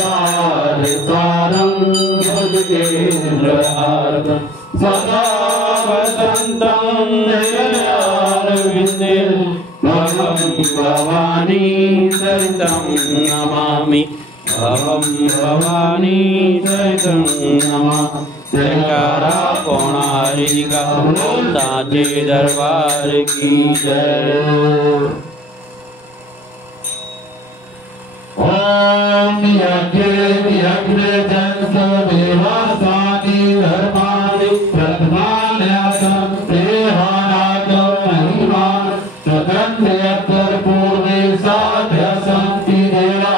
संसारसारं भुजगेन्द्रहारं सदा वसन्तं नयनारविन्दे अहं भवानी सहितं नमामि अहं भवानी सहितं नमामि जयकारा पौणारी का साचे दरबार की जय। ओम यज्ञ जंत देवासानि धर्मानि प्रथमान्यासं देहानातो महिमान स्वतंत्र पूर्वे साध्यसंति देवा।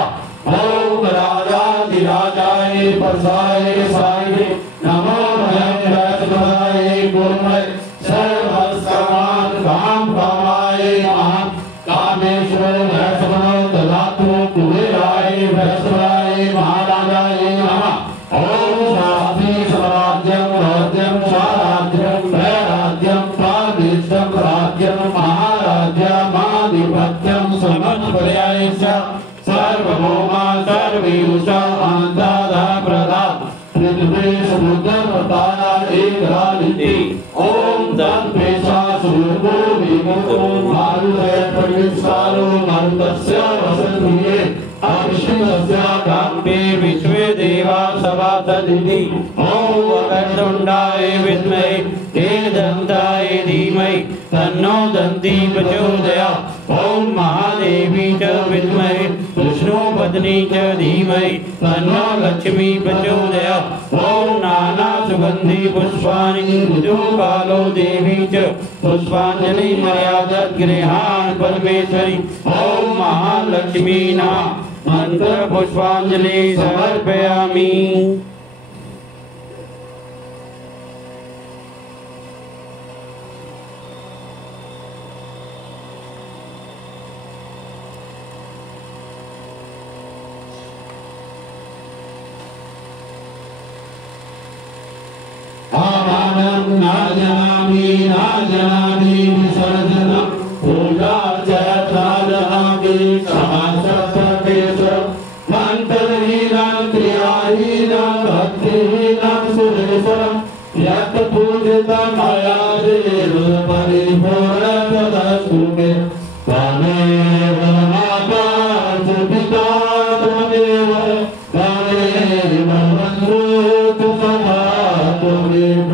ओम राजाधिराजाय प्रसाय साये नमो भयंकराय गुरुमय सर्वसमान काम कामाय महान कामेश्वर वैष्णव ददातु कुबेराय वैष्णवाय महाराजाय नमः। ओम शांति स्वराज्यं राज्यं स्वराज्यं वैराज्यं स्वादिष्टं राज्यं महाराज्यमाधिपत्यं समन्वयाय सर्वभौमा सर्वेषा अंतदा प्रदा पृथ्वी समुद्रतारा एकरालिति। ओम तत्पेशा सूर्यो विमुक्तो मारुतय परिसारो मारुतस्य वसन्तिये अविष्णुस्य काम्पे विश्वे देवा सभासदिति। ओम वक्रतुण्डाय विद्महे एकदन्ताय धीमहि तन्नो दन्ती प्रचोदयात्। ओम महादेवी च विद्महे विष्णुपत्नी च धीमहि तन्नो लक्ष्मी प्रचोदयात्। ओम नाना सुगंधि पुष्पाणि ऋतुकालो देवी च पुष्पांजलि मर्यादा गृहाण परमेश्वरी। ओम महालक्ष्मी नमः मंत्र पुष्पांजलि समर्पयामि। आवाहनं नाजनामि विसर्जनं पूजार्चनादि समासर्पेश्वरं मन्त्रहीनं क्रियाहीनं भक्तिहीनं सुरेश्वरं यत् पूजितं मया देव परिपूर्णतदस्तु मे। त्वमेव माता च पिता त्वमेव त्वमेव बन्धुः सखा त्वमेव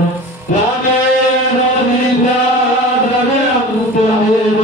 त्वमेव विद्या द्रव्यं त्वमेव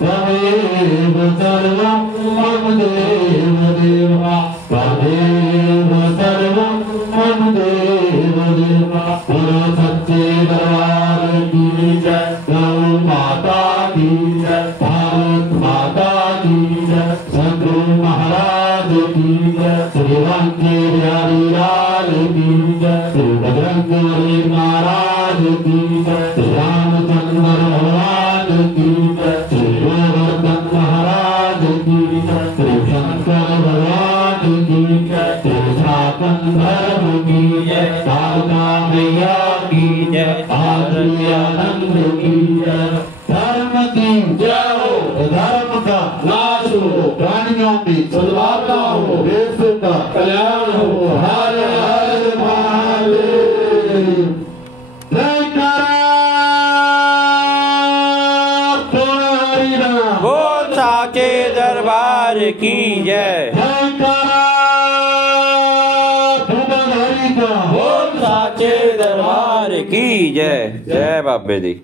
त्वमेव सर्वं मम देव देव त्वमेव सर्वं मम देव देव। बोलो सच्चे दरबार की जय। गौ माता की जय। भारत माता की जय। सद्गुरु महाराज की जय। श्री वंके बिहारी लाल की जय। श्री बजरंगबली महाराज की जय। श्री रामचंद्र भगवान की जय। श्री गोवर्धन महाराज की जय। श्री शंकर भगवान की जय। श्री सनातन धर्म की जय। शारदा मैया की जय। आनंद की जय। धर्म की जय हो। धर्म का नाश हो। प्राणियों की सद्भावना हो। देश का कल्याण हो। हर हर महादेव। बोल साचे दरबार की जय। बोल साचे दरबार की जय। जय बाबे दी।